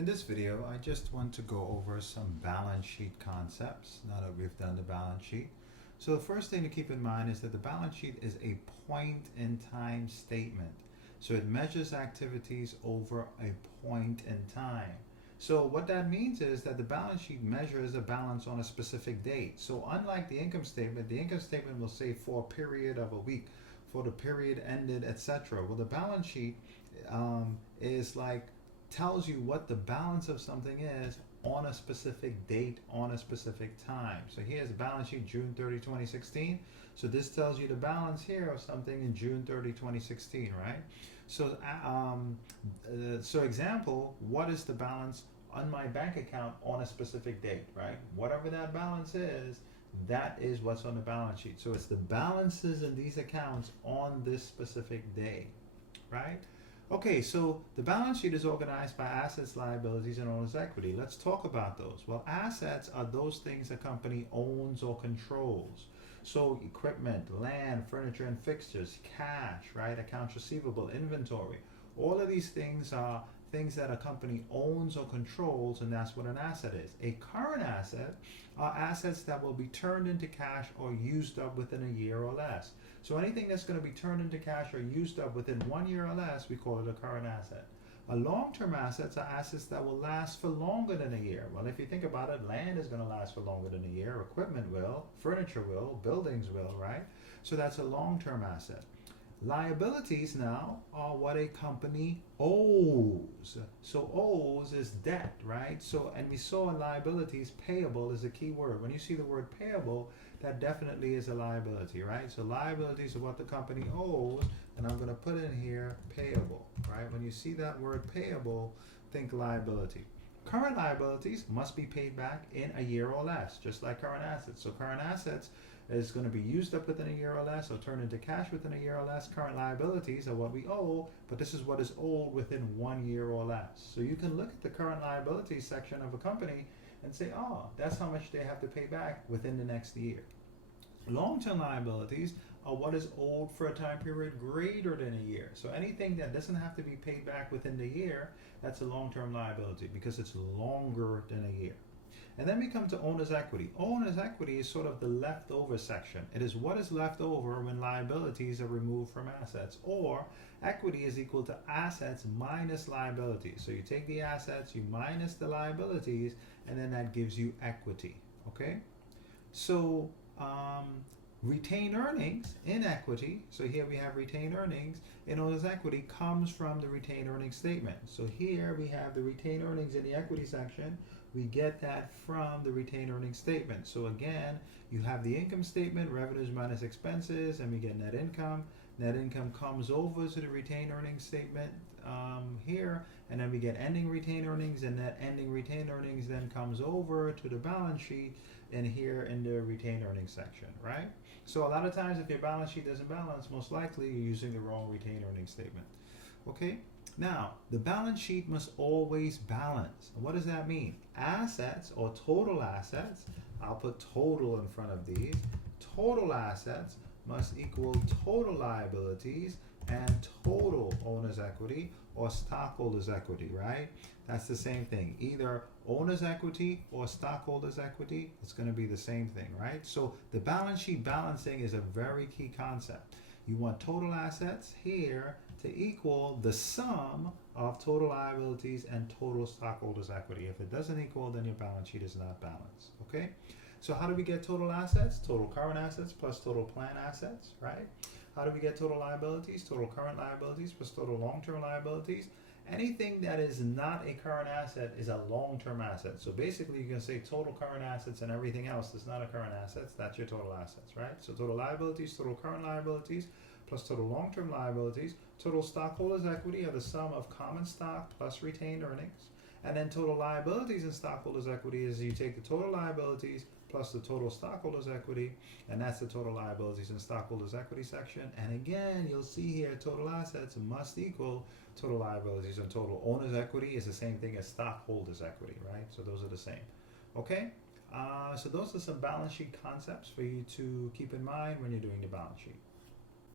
In this video, I just want to go over some balance sheet concepts now that we've done the balance sheet. So the first thing to keep in mind is that the balance sheet is a point in time statement. So it measures activities over a point in time. So what that means is that the balance sheet measures a balance on a specific date. So unlike the income statement will say for a period of a week, for the period ended, etc. Well, the balance sheet is like tells you what the balance of something is on a specific date, on a specific time. So here's the balance sheet June 30, 2016. So this tells you the balance here of something in June 30, 2016, right? So, so example, what is the balance on my bank account on a specific date, right? Whatever that balance is, that is what's on the balance sheet. So it's the balances in these accounts on this specific day, right? Okay, so the balance sheet is organized by assets, liabilities, and owner's equity. Let's talk about those. Well, assets are those things a company owns or controls. So equipment, land, furniture and fixtures, cash, right? Accounts receivable, inventory. All of these things are things that a company owns or controls, and that's what an asset is. A current asset are assets that will be turned into cash or used up within a year or less. So anything that's going to be turned into cash or used up within 1 year or less, we call it a current asset. A long-term assets are assets that will last for longer than a year. Well, if you think about it, land is going to last for longer than a year, equipment will, furniture will, buildings will, right? So that's a long-term asset. Liabilities now are what a company owes. So owes is debt, right? So, and we saw liabilities, payable is a key word. When you see the word payable, that definitely is a liability, right? So liabilities are what the company owes, and I'm going to put in here payable, right? When you see that word payable, think liability. Current liabilities must be paid back in a year or less, just like current assets. So current assets is going to be used up within a year or less or turned into cash within a year or less. Current liabilities are what we owe, but this is what is owed within 1 year or less. So you can look at the current liabilities section of a company and say, oh, that's how much they have to pay back within the next year. Long-term liabilities are what is owed for a time period greater than a year. So anything that doesn't have to be paid back within the year, that's a long-term liability because it's longer than a year. And then we come to owner's equity. Owner's equity is sort of the leftover section. It is what is left over when liabilities are removed from assets, or equity is equal to assets minus liabilities. So you take the assets, you minus the liabilities, and then that gives you equity, okay? So retained earnings in equity, so here we have retained earnings in owner's equity comes from the retained earnings statement. So here we have the retained earnings in the equity section. We get that from the retained earnings statement. So again, you have the income statement, revenues minus expenses, and we get net income. Net income comes over to the retained earnings statement here, and then we get ending retained earnings, and that ending retained earnings then comes over to the balance sheet and here in the retained earnings section, right? So a lot of times if your balance sheet doesn't balance, most likely you're using the wrong retained earnings statement. Okay? Now, the balance sheet must always balance. What does that mean? Assets or total assets, I'll put total in front of these. Total assets must equal total liabilities and total owner's equity or stockholders' equity, right? That's the same thing. Either owner's equity or stockholders' equity, it's going to be the same thing, right? So the balance sheet balancing is a very key concept. You want total assets here to equal the sum of total liabilities and total stockholders' equity. If it doesn't equal, then your balance sheet is not balanced, okay? So how do we get total assets? Total current assets plus total planned assets, right? How do we get total liabilities? Total current liabilities plus total long-term liabilities. Anything that is not a current asset is a long-term asset. So basically you can say total current assets and everything else is not a current asset. That's your total assets, right? So total liabilities, total current liabilities, plus total long-term liabilities. Total stockholders' equity are the sum of common stock plus retained earnings. And then total liabilities and stockholders' equity is you take the total liabilities plus the total stockholders' equity, and that's the total liabilities and stockholders' equity section. And again, you'll see here total assets must equal total liabilities, and total owner's equity is the same thing as stockholders' equity, right? So those are the same. Okay? So those are some balance sheet concepts for you to keep in mind when you're doing the balance sheet.